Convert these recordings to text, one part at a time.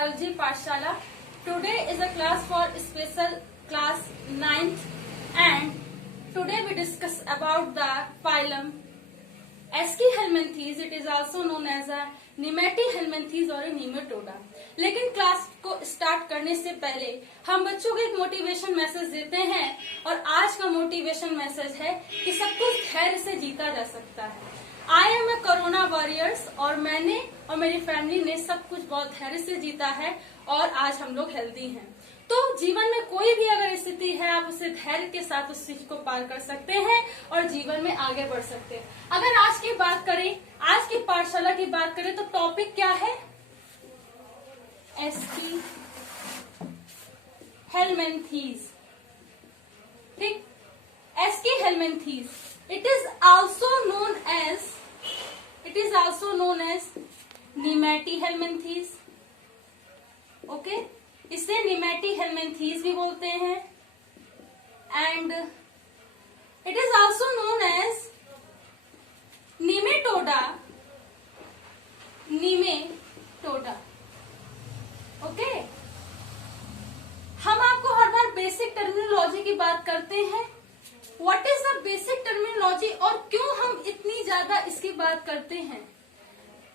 Biology Pathshala. Today is a class for special class 9th and today we discuss about the phylum Aschelminthes. It is also known as a Nemathelminthes और Nematoda. लेकिन class को start करने से पहले हम बच्चों को एक मोटिवेशन मैसेज देते हैं और आज का मोटिवेशन मैसेज है कि सब कुछ धैर्य से जीता जा सकता है। I am a corona warriors और मैंने और मेरी फैमिली ने सब कुछ बहुत धैर्य से जीता है और आज हम लोग हेल्दी हैं। तो जीवन में कोई भी अगर स्थिति है आप उसे धैर्य के साथ उस चीज को पार कर सकते हैं और जीवन में आगे बढ़ सकते हैं। अगर आज की बात करें, आज की पाठशाला की बात करें तो टॉपिक क्या है? Aschelminthes। ठीक, Aschelminthes। It is also known as Nemathelminthes। Okay, इसे Nemathelminthes भी बोलते हैं and it is also known as Nematoda। Okay, हम आपको हर बार बेसिक टर्मिनोलॉजी की बात करते हैं। What is the basic terminology और क्यों हम इतनी ज्यादा इसकी बात करते हैं?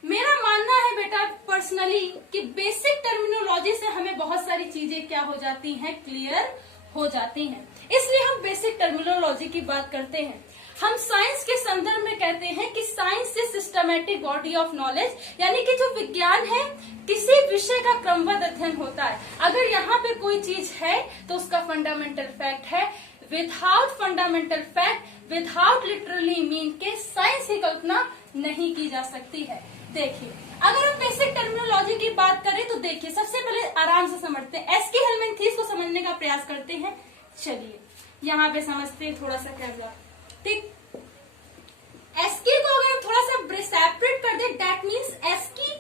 मेरा मानना है बेटा पर्सनली कि बेसिक टर्मिनोलॉजी से हमें बहुत सारी चीजें क्या हो जाती हैं, क्लियर हो जाती हैं। इसलिए हम बेसिक टर्मिनोलॉजी की बात करते हैं। हम साइंस के संदर्भ में कहते हैं कि science is systematic body of knowledge, यानी कि जो विज्ञान है किसी विषय का क्रमबद्ध अध्ययन होता है। अगर यहाँ पे कोई चीज है तो उसका फंडामेंटल फैक्ट है। Without fundamental fact, without literally mean के साइंस की कल्पना नहीं की जा सकती है। देखिए, अगर हम बेसिक टर्मिनोलॉजी की बात करें तो देखिए, सबसे पहले आराम से समझते हैं। Aschelminthes को समझने का प्रयास करते हैं। चलिए यहाँ पे समझते हैं थोड़ा सा क्या। ठीक, एस्की को अगर हम थोड़ा सा सेपरेट कर दे, that means aschi.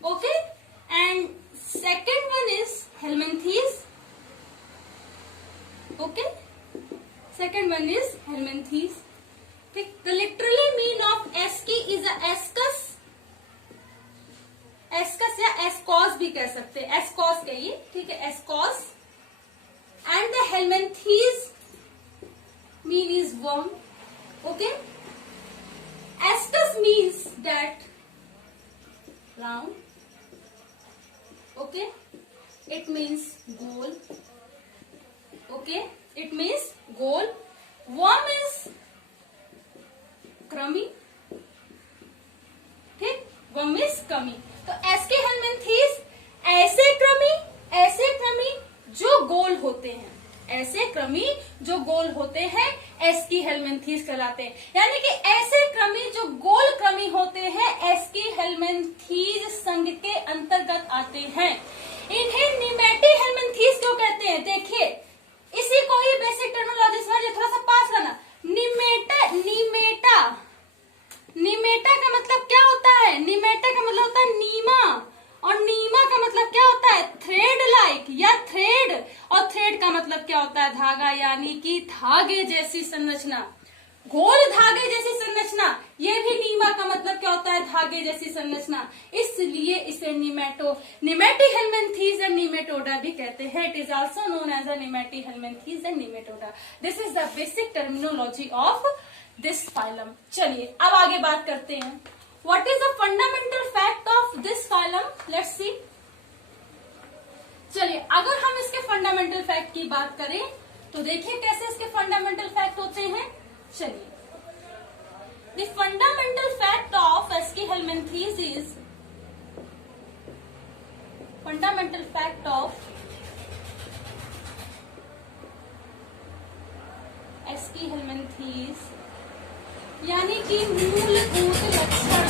Okay, and second one is helminthes. Okay, second one is helminthes. ठीक, the literally mean of aschi is ascus या एस्कॉस भी कह सकते हैं। एस्कॉस कहिए, ठीक है, askos. And the helminthes mean is worm. Okay, ascus means that round. Okay, it means goal. Okay, it means goal. Worm is crummy. ठीक, worm is crummy। तो Aschelminthes ऐसे क्रमी जो गोल होते हैं, ऐसे क्रमी जो गोल होते हैं Aschelminthes कहलाते हैं। यानी कि ऐसे क्रमी जो गोल क्रमी होते हैं Aschelminthes संघ के अंतर्गत आते हैं। इन्हें Nemathelminthes क्यों कहते हैं? देखिए, इसी को ही बेसिक टर्मिनोलॉजी समझिए, थोड़ा सा पास करना। निमेटा का मतलब क्या होता है? निमेटा का मतलब होता है नीमा, और नीमा का मतलब क्या होता है? थ्रेड लाइक या थ्रेड, और थ्रेड का मतलब क्या होता है? धागा, यानी कि धागे जैसी संरचना, गोल धागे जैसी संरचना। ये भी नीमा का मतलब क्या होता है? धागे जैसी संरचना। इसलिए इसे Nemathelminthes एंड Nematoda भी कहते हैं। It is also known as a Nemathelminthes and Nematoda। This is the basic terminology of this phylum. चलिए अब आगे बात करते हैं। What is the fundamental fact of this phylum? Let's see. चलिए, अगर हम इसके फंडामेंटल फैक्ट की बात करें तो देखिए कैसे इसके फंडामेंटल फैक्ट होते हैं। चलिए, the fundamental fact of Aschelminthes is fundamental fact of Aschelminthes यानी कि मूलभूत लक्षण।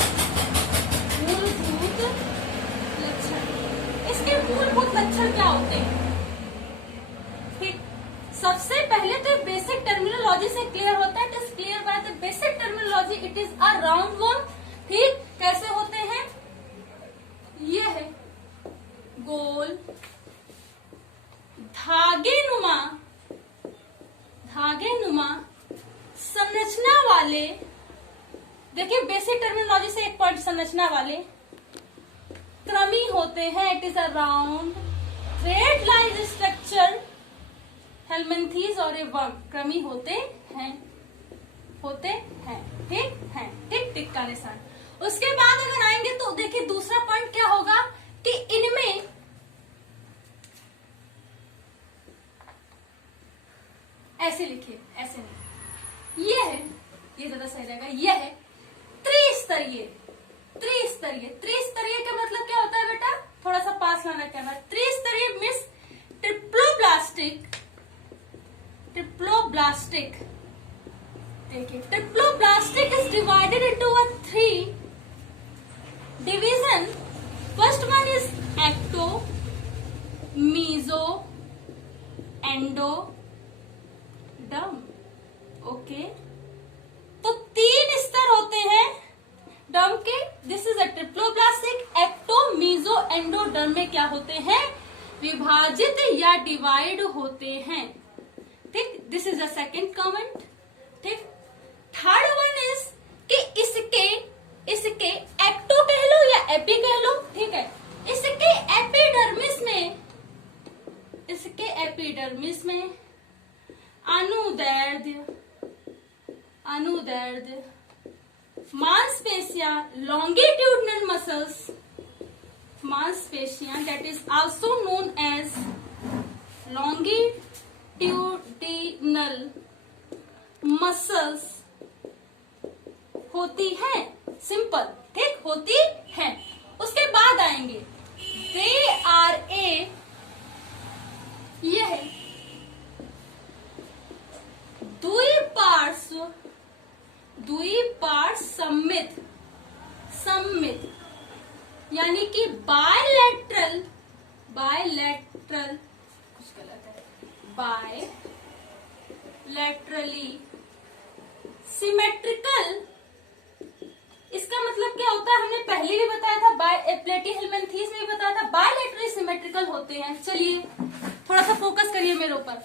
इसके मूलभूत लक्षण क्या होते हैं? ठीक, सबसे पहले तो बेसिक टर्मिनोलॉजी से क्लियर होता है। It is clear by the basic terminology, it is a round worm. ठीक, कैसे होते हैं? ये है गोल धागे नुमा संरचना वाले। देखिए, बेसिक टर्मिनोलॉजी से एक पॉइंट, संरचना वाले क्रमी होते हैं, it is a round thread like structure, helminths और ए वर्म, कृमि होते हैं, ठीक है, ठीक, टिक का निशान। उसके बाद अगर आएंगे तो देखिए दूसरा पॉइंट क्या होगा कि इनमें ऐसे लिखिए, ऐसे नहीं, ये है, ये ज्यादा सही रहेगा, ये है त्रिस्तरीय। त्रिस्तरीय का मतलब क्या होता है बेटा, थोड़ा सा पास लाना क्या है, त्रिस्तरीय मीन्स ट्रिप्लोब्लास्टिक। देखिए triploblastic is divided into three division. First one is ecto, meso, endo, derm. Okay, तो 3 स्तर होते हैं डर्म के। This is a triploblastic, ecto, meso, endo, derm में क्या होते हैं, विभाजित या डिवाइड होते हैं, ठीक। This is the second comment, ठीक। थर्ड वन इज कि इसके एक्टो कह लो या एपी कह लो, ठीक है, इसके एपिडर्मिस में अनुदैर्ध्य मांसपेशियां, लॉन्गिट्यूडनल मसल्स, मांसपेशियां, that is also known as longitudinal muscles होती हैं, सिंपल, ठीक, होती हैं। उसके बाद आएंगे दे आर ए, ये है द्विपार्श्व सममित, यानी कि बायलैटरल, कुछ गलत है, बायलैटरली सिमेट्रिकल। इसका मतलब क्या होता है, हमने पहले भी बताया था, प्लेटीहेलमिन्थीज में भी बताया था, बायलैटरली सिमेट्रिकल होते हैं। चलिए थोड़ा सा फोकस करिए मेरे ऊपर।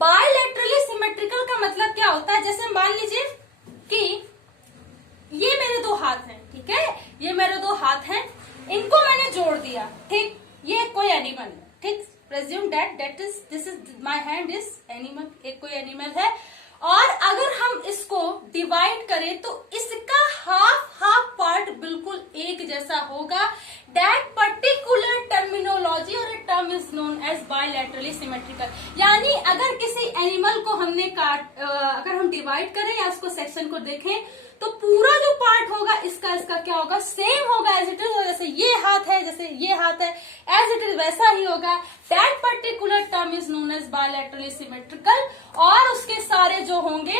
बायलैटरली सिमेट्रिकल का मतलब क्या होता है, जैसे मान लीजिए कि ये मेरे 2 हाथ हैं, ठीक है, ये मेरे 2 हाथ हैं, इनको मैंने जोड़ दिया, ठीक, ये कोई एनिमल है, ठीक, presume that is this is my hand is animal, एक कोई एनिमल है, और अगर हम इसको डिवाइड करें तो इसका हाफ पार्ट बिल्कुल एक जैसा होगा। दैट पर्टिकुलर टर्मिनोलॉजी और term is known as bilaterally symmetrical. यानी अगर किसी एनिमल को हमने अगर हम डिवाइड करें या उसको सेक्शन को देखें तो पूरा जो पार्ट होगा इसका क्या होगा, सेम होगा एज इट इज। जैसे ये हाथ है, जैसे ये हाथ है, एज इट इज वैसा ही होगा। That particular term is known as bilaterally symmetrical. और उसके सारे जो होंगे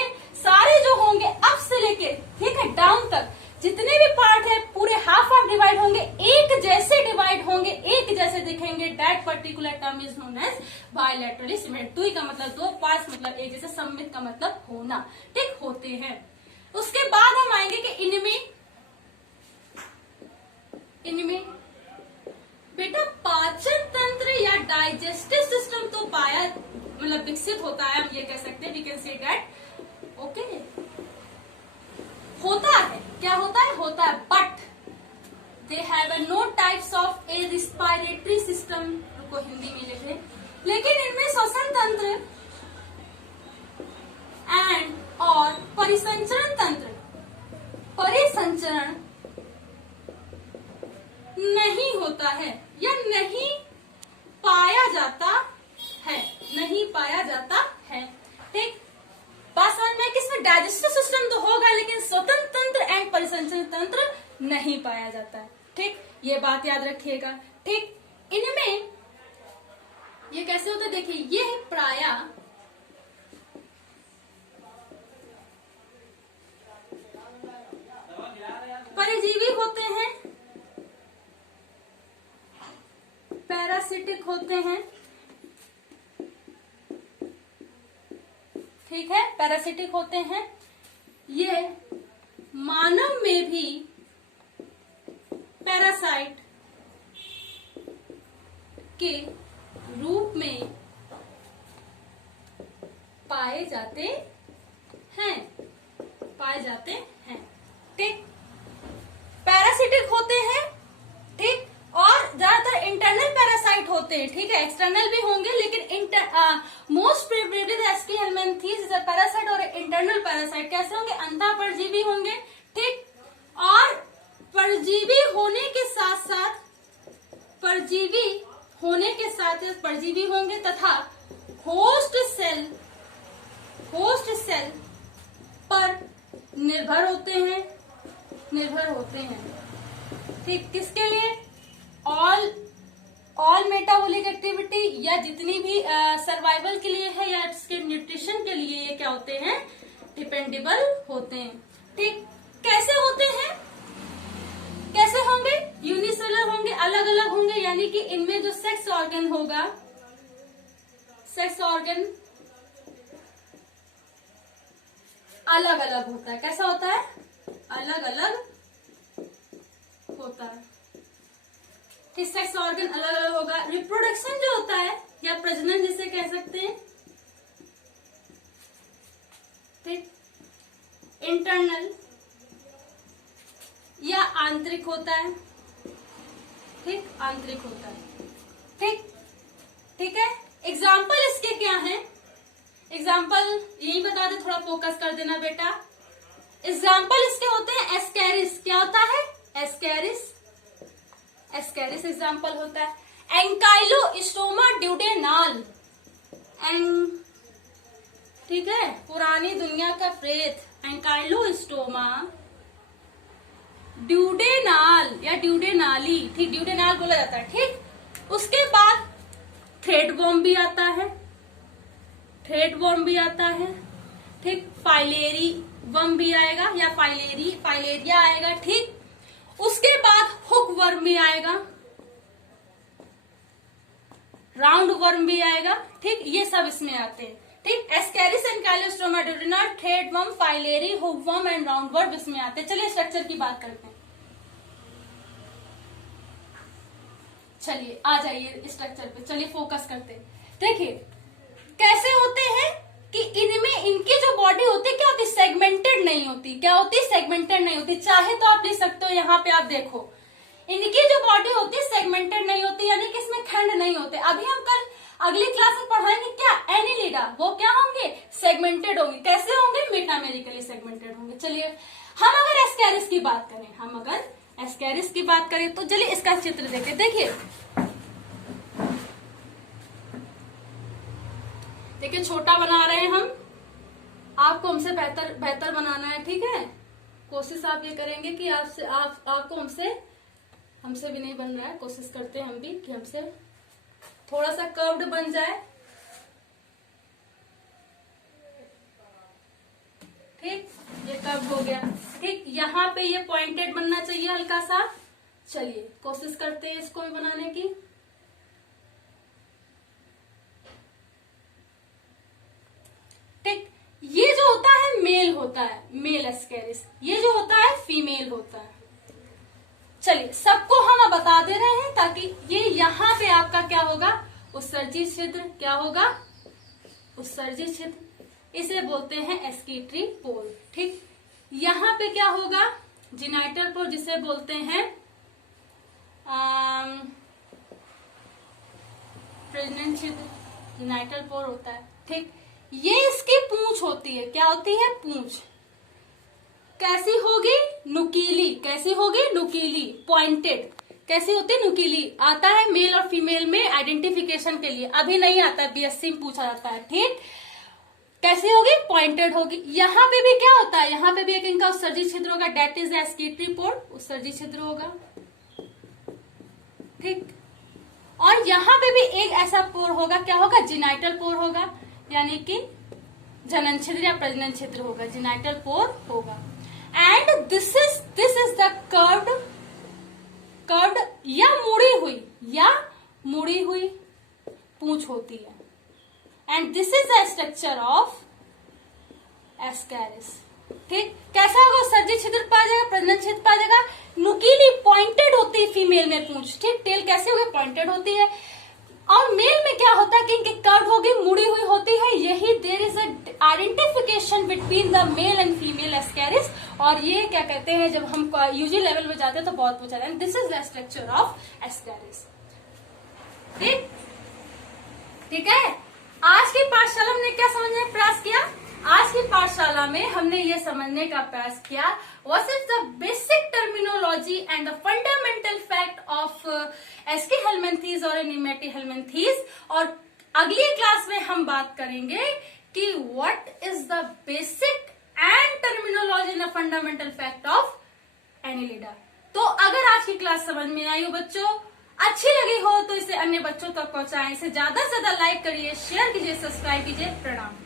अप से लेके, ठीक है, डाउन तक जितने भी पार्ट है पूरे हाफ डिवाइड होंगे, एक जैसे डिवाइड होंगे, एक जैसे दिखेंगे। That particular term is known as bilaterally symmetrical. दुई का मतलब 2, पास मतलब एक जैसे, सममित का मतलब होना, ठीक, होते हैं। उसके बाद हम आएंगे कि इनमें बेटा पाचन तंत्र या डाइजेस्टिव सिस्टम तो विकसित होता है, हम ये कह सकते हैं, we can say that, okay, होता है, क्या होता है, but they have no types of a respiratory system, को हिंदी में लिखे, लेकिन इनमें श्वसन तंत्र एंड और परिसंचरण नहीं होता है या नहीं पाया जाता है, ठीक। बात समझ में, किसमें डाइजेस्टिव सिस्टम तो होगा लेकिन स्वतंत्र तंत्र एंड परिसंचरण तंत्र नहीं पाया जाता है, ठीक, ये बात याद रखिएगा, ठीक। इनमें ये कैसे होता है, देखिए, ये है प्राया, परजीवी होते हैं, पैरासिटिक होते हैं, ठीक है, पैरासिटिक होते हैं। ये मानव में भी पैरासाइट के रूप में पाए जाते हैं, ठीक। पैरासिटिक होते हैं, ठीक, और पैरासाइट होते हैं, ठीक है, एक्सटर्नल भी होंगे लेकिन मोस्ट प्रिविलेटेड एस्कीहेलमिन्थीज इज अ पैरासाइट और इंटरनल पैरासाइट। कैसे होंगे? अंतः परजीवी होंगे, ठीक, और परजीवी होने के साथ साथ परजीवी होंगे तथा होस्ट सेल पर निर्भर होते हैं, ठीक, किसके लिए? ऑल मेटाबॉलिक एक्टिविटी या जितनी भी सर्वाइवल के लिए है या इसके न्यूट्रिशन के लिए ये क्या होते हैं? डिपेंडेबल होते हैं, ठीक। कैसे होते हैं? कैसे होंगे? यूनिसेलुलर होंगे, अलग अलग होंगे, यानी कि इनमें जो सेक्स ऑर्गन होगा, सेक्स ऑर्गन अलग अलग होता है। कैसा होता है? अलग अलग होता है, ठीक, सेक्स ऑर्गन अलग अलग होगा। रिप्रोडक्शन जो होता है या प्रजनन जिसे कह सकते हैं, ठीक, इंटरनल या आंतरिक होता है, ठीक, आंतरिक होता है, ठीक, ठीक है। एग्जाम्पल इसके क्या है? एग्जाम्पल यही बता दे, थोड़ा फोकस कर देना बेटा। एग्जाम्पल इसके होते हैं एस्कैरिस। क्या होता है? एस्कैरिस एग्जाम्पल होता है। एंकाइलोस्टोमा ड्यूडेनाल, ठीक है, पुरानी दुनिया का प्रेत, एंकाइलोस्टोमा ड्यूडेनाल या ड्यूडेनाली, ठीक, ड्यूडेनाल बोला जाता है, ठीक। उसके बाद थ्रेडवॉर्म भी आता है, ठीक, फाइलेरी वर्म भी आएगा या फाइलेरिया आएगा, ठीक। उसके बाद हुक वर्म भी आएगा, राउंड वर्म भी आएगा, ठीक, ये सब इसमें आते हैं, ठीक। Ascaris, ancylostoma duodenale, threadworm, filaria, hook worm and round worm इसमें आते हैं। चलिए स्ट्रक्चर की बात करते हैं। चलिए आ जाइए स्ट्रक्चर पे, चलिए फोकस करते हैं। देखिए कैसे होते हैं कि इनमें इनकी जो बॉडी होती है क्या होती? सेगमेंटेड नहीं होती। क्या होती? सेगमेंटेड नहीं होती। चाहे तो आप लिख सकते हो, यहाँ पे आप देखो, इनकी जो बॉडी होती है सेगमेंटेड नहीं होती, यानी कि इसमें खंड नहीं होते। अभी हम कल अगली क्लास में पढ़ाएंगे क्या? एनिलिडा, वो क्या होंगे? सेगमेंटेड होंगे। कैसे होंगे? मेटामेरिकली सेगमेंटेड होंगे। चलिए हम अगर एस्कैरिस की बात करें, तो चलिए इसका चित्र देखें। देखिए छोटा बना रहे हैं हम, आपको हमसे बेहतर बनाना है, ठीक है। कोशिश आप ये करेंगे कि आपको हमसे भी नहीं बन रहा है, कोशिश करते हैं हम भी कि हमसे थोड़ा सा कर्व्ड बन जाए, ठीक, ये कर्व हो गया, ठीक। यहाँ पे ये पॉइंटेड बनना चाहिए हल्का सा। चलिए कोशिश करते हैं इसको भी बनाने की। ठीक, ये जो होता है मेल होता है, मेल एस्कैरिस। ये जो होता है फीमेल होता है। चलिए सबको हम बता दे रहे हैं ताकि ये यहाँ पे आपका क्या होगा? उत्सर्जी छिद्र। क्या होगा? उत्सर्जी छिद्र। इसे बोलते हैं एस्कीटरी पोल, ठीक। यहाँ पे क्या होगा? जिनाइटल पोर, जिसे बोलते हैं प्रजनन छिद्र, जिनाइटल पोर होता है, ठीक। ये इसकी पूंछ होती है। क्या होती है? पूंछ। कैसी होगी? नुकीली। कैसी होगी? नुकीली, पॉइंटेड। कैसी होती है? नुकीली। आता है मेल और फीमेल में आइडेंटिफिकेशन के लिए, अभी नहीं आता है, बीएससी में पूछा जाता है, ठीक। कैसी होगी? पॉइंटेड होगी। यहाँ पे भी क्या होता है? यहाँ पे भी एक इनका उत्सर्जी छिद्र होगा, डेट इज एस्कीटरी पोर, उत्सर्जी छिद्र होगा, ठीक। और यहाँ पे भी एक ऐसा पोर होगा, क्या होगा? जिनाइटल पोर होगा, यानी कि जनन छिद्र या प्रजनन छिद्र होगा, जिनाइटल पोर होगा। And this is the curved या मुड़ी हुई पूंछ होती है। And this is the structure of Ascaris, ठीक। कैसा होगा? उत्सर्जी छिद्र पाया जाएगा, प्रजनन छिद्र पाया जाएगा, नुकीली पॉइंटेड होती है फीमेल में पूंछ, ठीक। टेल कैसे होगी? पॉइंटेड होती है। और मेल में क्या होता है कि इनकी कर्व होगी, मुड़ी हुई होती है। यही there is identification between the male and female Ascaris. और ये क्या कहते हैं, जब हम यूजी लेवल में जाते हैं तो बहुत पूछा जाता है, this is the structure of Ascaris. ठीक ठीक है। आज की पाठशाला में क्या समझने का प्रयास किया? आज की पाठशाला में हमने ये समझने का प्रयास किया what is the basic terminology and the fundamental fact of aschi helminthes और एनिमेटी हेलमिंथेस। और अगली क्लास में हम बात करेंगे कि what is the basic and terminology and the fundamental fact of Annelida. तो अगर आज की क्लास समझ में आई हो बच्चों, अच्छी लगी हो तो इसे अन्य बच्चों तक पहुंचाएं, इसे ज्यादा से ज्यादा लाइक करिए, शेयर कीजिए, सब्सक्राइब कीजिए। प्रणाम।